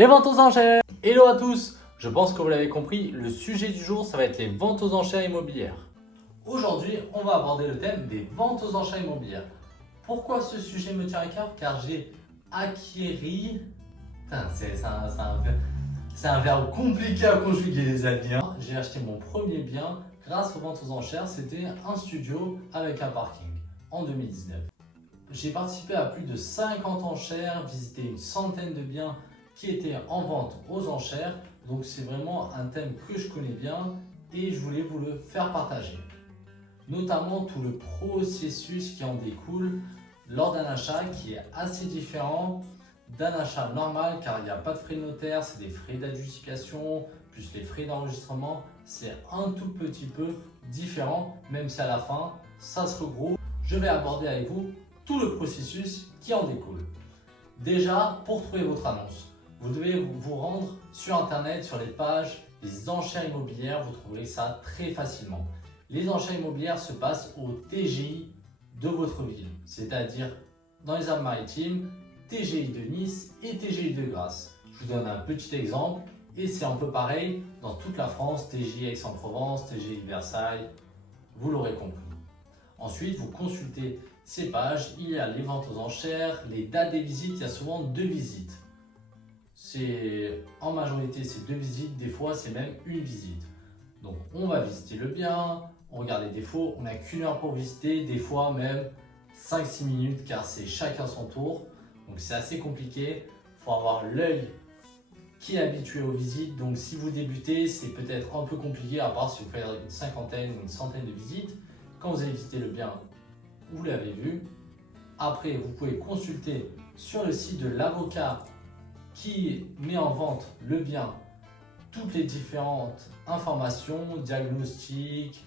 Les ventes aux enchères. Hello à tous. Je pense que vous l'avez compris, le sujet du jour, ça va être les ventes aux enchères immobilières. Aujourd'hui, on va aborder le thème des ventes aux enchères immobilières. Pourquoi ce sujet me tient à cœur? Car j'ai acquéri... Putain, c'est un verbe compliqué à conjuguer, les amis. J'ai acheté mon premier bien grâce aux ventes aux enchères. C'était un studio avec un parking en 2019. J'ai participé à plus de 50 enchères, visité une centaine de biens qui étaient en vente aux enchères. Donc c'est vraiment un thème que je connais bien et je voulais vous le faire partager. Notamment tout le processus qui en découle lors d'un achat qui est assez différent d'un achat normal car il n'y a pas de frais de notaire, c'est des frais d'adjudication plus les frais d'enregistrement. C'est un tout petit peu différent, même si à la fin ça se regroupe. Je vais aborder avec vous tout le processus qui en découle. Déjà, pour trouver votre annonce, vous devez vous rendre sur internet, sur les pages des enchères immobilières, vous trouverez ça très facilement. Les enchères immobilières se passent au TGI de votre ville, c'est-à-dire dans les Alpes-Maritimes, TGI de Nice et TGI de Grasse. Je vous donne un petit exemple et c'est un peu pareil dans toute la France, TGI Aix-en-Provence, TGI Versailles, vous l'aurez compris. Ensuite, vous consultez ces pages, il y a les ventes aux enchères, les dates des visites, il y a souvent 2 visites. En majorité, c'est 2 visites, des fois c'est même une visite. Donc on va visiter le bien, on regarde les défauts, on n'a qu'1 heure pour visiter, des fois même 5-6 minutes car c'est chacun son tour. Donc c'est assez compliqué, il faut avoir l'œil qui est habitué aux visites. Donc si vous débutez, c'est peut-être un peu compliqué à part si vous faites une cinquantaine ou une centaine de visites. Quand vous allez visiter le bien, vous l'avez vu. Après, vous pouvez consulter sur le site de l'avocat qui met en vente le bien toutes les différentes informations, diagnostics,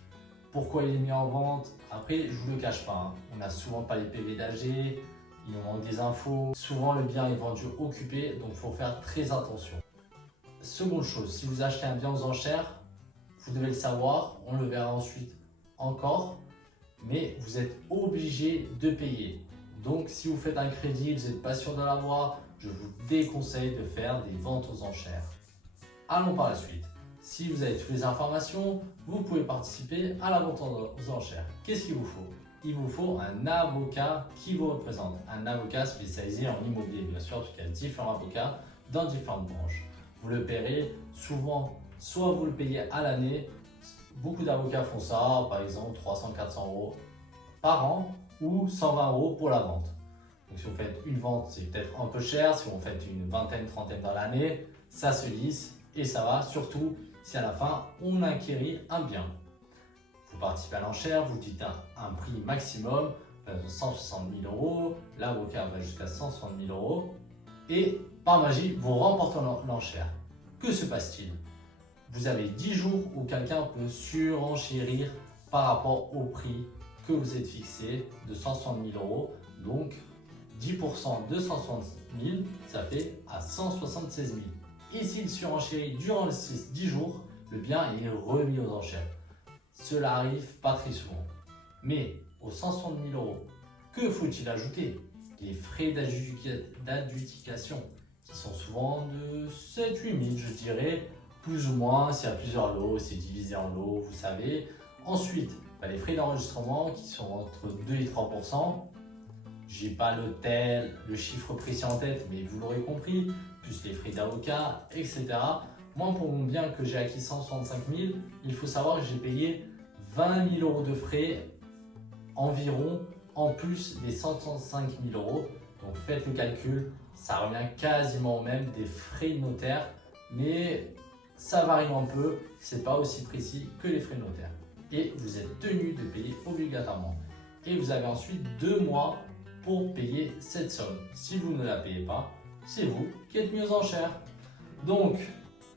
pourquoi il est mis en vente. Après, je ne vous le cache pas, on n'a souvent pas les PV d'AG, il nous manque des infos. Souvent, le bien est vendu occupé, donc il faut faire très attention. Seconde chose, si vous achetez un bien aux enchères, vous devez le savoir, on le verra ensuite encore, mais vous êtes obligé de payer. Donc, si vous faites un crédit, vous n'êtes pas sûr de l'avoir, je vous déconseille de faire des ventes aux enchères. Allons par la suite. Si vous avez toutes les informations, vous pouvez participer à la vente aux enchères. Qu'est-ce qu'il vous faut? Il vous faut un avocat qui vous représente. Un avocat spécialisé en immobilier, bien sûr, parce qu'il y a différents avocats dans différentes branches. Vous le paierez souvent, soit vous le payez à l'année. Beaucoup d'avocats font ça, par exemple 300-400 € par an ou 120 € pour la vente. Donc si vous faites une vente, c'est peut-être un peu cher. Si vous faites une vingtaine, trentaine dans l'année, ça se lisse et ça va, surtout si à la fin, on acquérit un bien. Vous participez à l'enchère, vous dites un prix maximum, 160 000 €, l'avocat va jusqu'à 160 000 € et par magie, vous remportez l'enchère. Que se passe-t-il? Vous avez 10 jours où quelqu'un peut surenchérir par rapport au prix que vous êtes fixé de 160 000 €. Donc 10% de 160 000, ça fait à 176 000. Et s'il surenchérit durant les 10 jours, le bien est remis aux enchères. Cela arrive pas très souvent. Mais aux 160 000 €, que faut-il ajouter? Les frais d'adjudication qui sont souvent de 7-8 000, je dirais, plus ou moins. S'il y a plusieurs lots, c'est divisé en lots, vous savez. Ensuite, les frais d'enregistrement qui sont entre 2 et 3%. J'ai pas le chiffre précis en tête, mais vous l'aurez compris, plus les frais d'avocat, etc. Moi, pour mon bien que j'ai acquis 165 000, il faut savoir que j'ai payé 20 000 € de frais environ, en plus des 165 000 €. Donc faites le calcul, ça revient quasiment au même des frais de notaire, mais ça varie un peu, c'est pas aussi précis que les frais de notaire. Et vous êtes tenu de payer obligatoirement. Et vous avez ensuite 2 mois pour payer cette somme. Si vous ne la payez pas, c'est vous qui êtes mis aux enchères. Donc,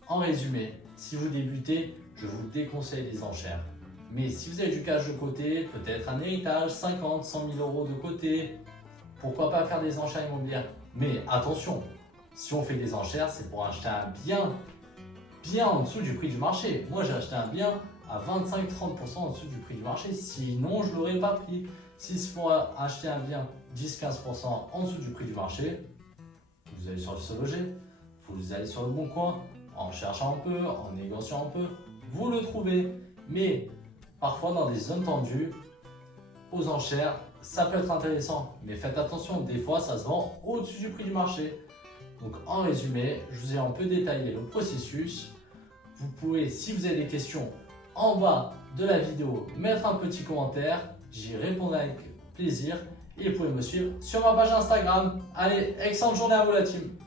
en résumé, si vous débutez, je vous déconseille les enchères. Mais si vous avez du cash de côté, peut-être un héritage, 50, 100 000 € de côté, pourquoi pas faire des enchères immobilières? Mais attention, si on fait des enchères, c'est pour acheter un bien en dessous du prix du marché. Moi, j'ai acheté un bien à 25-30% en dessous du prix du marché, sinon je ne l'aurais pas pris. Si c'est pour acheter un bien 10-15% en dessous du prix du marché, vous allez sur le se loger. vous allez sur le bon coin, en cherchant un peu, en négociant un peu, vous le trouvez. Mais parfois dans des zones tendues, aux enchères, ça peut être intéressant. Mais faites attention, des fois ça se vend au-dessus du prix du marché. Donc en résumé, je vous ai un peu détaillé le processus. Vous pouvez, si vous avez des questions, en bas de la vidéo, mettre un petit commentaire. J'y répondrai avec plaisir. Et vous pouvez me suivre sur ma page Instagram. Allez, excellente journée à vous la team!